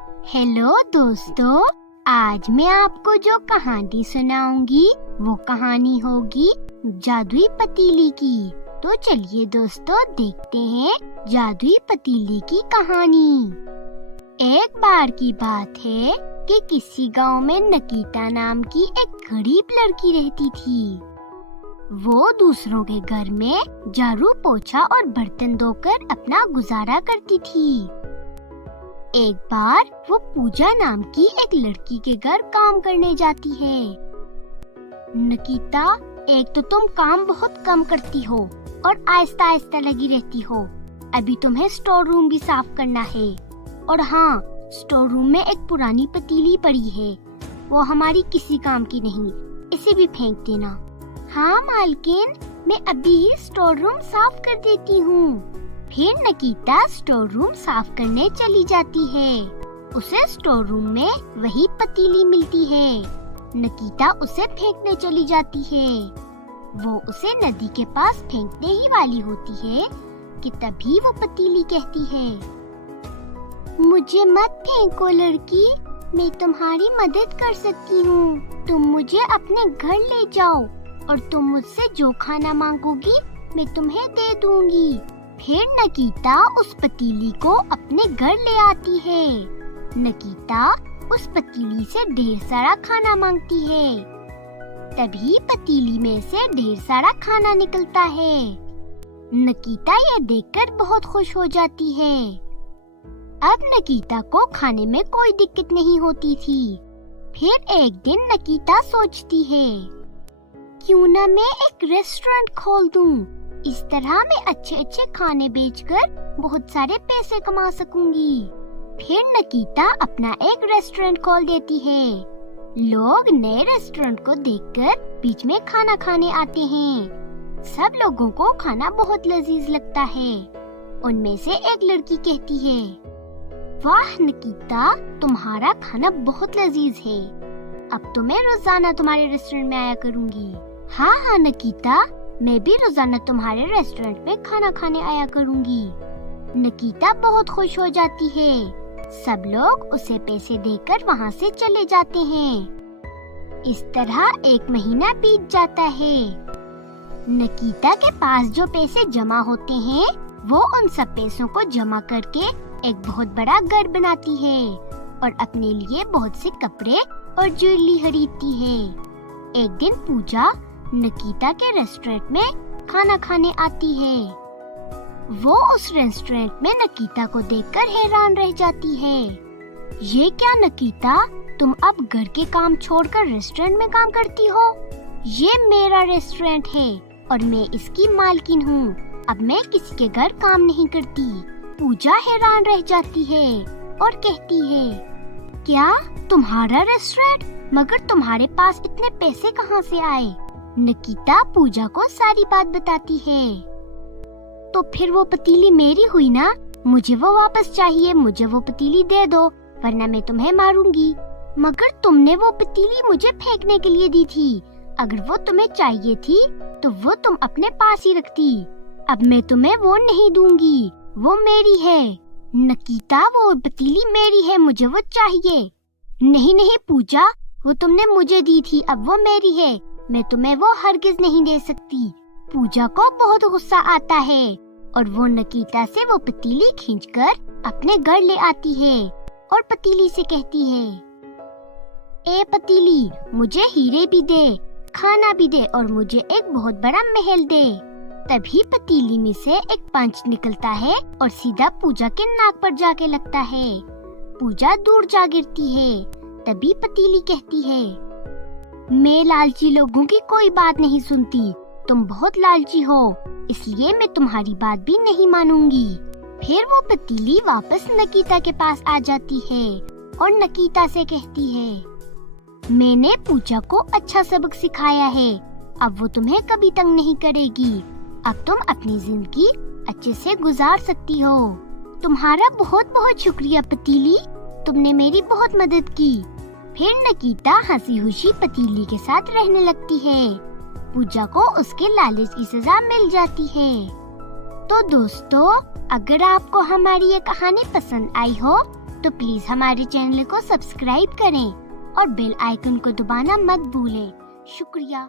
Hello दोस्तों, आज मैं आपको जो कहानी सुनाऊंगी वो कहानी होगी जादुई पतीली की। तो चलिए दोस्तों देखते हैं जादुई पतीली की कहानी। एक बार की बात है कि किसी गांव में नकीता नाम की एक गरीब लड़की रहती थी। वो दूसरों के घर में झाड़ू पोछा और बर्तन धोकर अपना गुजारा करती थी। एक बार वो पूजा नाम की एक लड़की के घर काम करने जाती है। नकीता, एक तो तुम काम बहुत कम करती हो और आहिस्ता आहिस्ता लगी रहती हो। अभी तुम्हें स्टोर रूम भी साफ करना है। और हाँ, स्टोर रूम में एक पुरानी पतीली पड़ी है, वो हमारी किसी काम की नहीं, इसे भी फेंक देना। हाँ मालकिन, मैं अभी ही स्टोर रूम साफ कर देती हूँ। फिर नकीता स्टोर रूम साफ करने चली जाती है। उसे स्टोर रूम में वही पतीली मिलती है। नकीता उसे फेंकने चली जाती है। वो उसे नदी के पास फेंकने ही वाली होती है कि तभी वो पतीली कहती है, मुझे मत फेंको लड़की, मैं तुम्हारी मदद कर सकती हूँ। तुम मुझे अपने घर ले जाओ और तुम मुझसे जो खाना मांगोगी मैं तुम्हें दे दूंगी। फिर नकीता उस पतीली को अपने घर ले आती है। नकीता उस पतीली से ढेर सारा खाना मांगती है। तभी पतीली में से ढेर सारा खाना निकलता है। नकीता ये देखकर बहुत खुश हो जाती है। अब नकीता को खाने में कोई दिक्कत नहीं होती थी। फिर एक दिन नकीता सोचती है, क्यों ना मैं एक रेस्टोरेंट खोल दूं। इस तरह मैं अच्छे अच्छे खाने बेचकर बहुत सारे पैसे कमा सकूंगी। फिर नकीता अपना एक रेस्टोरेंट खोल देती है। लोग नए रेस्टोरेंट को देखकर बीच में खाना खाने आते हैं। सब लोगों को खाना बहुत लजीज लगता है। उनमें से एक लड़की कहती है, वाह नकीता, तुम्हारा खाना बहुत लजीज है। अब तो मैं रोजाना तुम्हारे रेस्टोरेंट में आया करूंगी। हाँ हाँ नकीता, मैं भी रोजाना तुम्हारे रेस्टोरेंट में खाना खाने आया करूंगी। नकीता बहुत खुश हो जाती है। सब लोग उसे पैसे देकर वहाँ से चले जाते हैं। इस तरह एक महीना बीत जाता है। नकीता के पास जो पैसे जमा होते हैं, वो उन सब पैसों को जमा करके एक बहुत बड़ा घर बनाती है और अपने लिए बहुत से कपड़े और ज्वेलरी खरीदती है। एक दिन पूजा नकीता के रेस्टोरेंट में खाना खाने आती है। वो उस रेस्टोरेंट में नकीता को देखकर हैरान रह जाती है। ये क्या नकीता, तुम अब घर के काम छोड़कर रेस्टोरेंट में काम करती हो? ये मेरा रेस्टोरेंट है और मैं इसकी मालकिन हूँ। अब मैं किसी के घर काम नहीं करती। पूजा हैरान रह जाती है और कहती है, क्या तुम्हारा रेस्टोरेंट? मगर तुम्हारे पास इतने पैसे कहाँ से आए? नकीता पूजा को सारी बात बताती है। तो फिर वो पतीली मेरी हुई ना, मुझे वो वापस चाहिए। मुझे वो पतीली दे दो वरना मैं तुम्हें मारूंगी। मगर तुमने वो पतीली मुझे फेंकने के लिए दी थी। अगर वो तुम्हें चाहिए थी तो वो तुम अपने पास ही रखती। अब मैं तुम्हें वो नहीं दूंगी, वो मेरी है। नकीता, वो पतीली मेरी है, मुझे वो चाहिए। नहीं नहीं पूजा, वो तुमने मुझे दी थी, अब वो मेरी है, मैं तुम्हें वो हरगिज नहीं दे सकती। पूजा को बहुत गुस्सा आता है और वो नकीता से वो पतीली खींचकर अपने घर ले आती है और पतीली से कहती है, ए पतीली, मुझे हीरे भी दे, खाना भी दे और मुझे एक बहुत बड़ा महल दे। तभी पतीली में से एक पंच निकलता है और सीधा पूजा के नाक पर जाके लगता है। पूजा दूर जा गिरती है। तभी पतीली कहती है, मैं लालची लोगों की कोई बात नहीं सुनती। तुम बहुत लालची हो, इसलिए मैं तुम्हारी बात भी नहीं मानूंगी। फिर वो पतीली वापस नकीता के पास आ जाती है और नकीता से कहती है, मैंने पूजा को अच्छा सबक सिखाया है, अब वो तुम्हें कभी तंग नहीं करेगी। अब तुम अपनी जिंदगी अच्छे से गुजार सकती हो। तुम्हारा बहुत बहुत शुक्रिया पतीली, तुमने मेरी बहुत मदद की। फिर नकीता हंसी खुशी पतीली के साथ रहने लगती है। पूजा को उसके लालच की सजा मिल जाती है। तो दोस्तों, अगर आपको हमारी ये कहानी पसंद आई हो तो प्लीज हमारे चैनल को सब्सक्राइब करें और बेल आइकन को दबाना मत भूलें। शुक्रिया।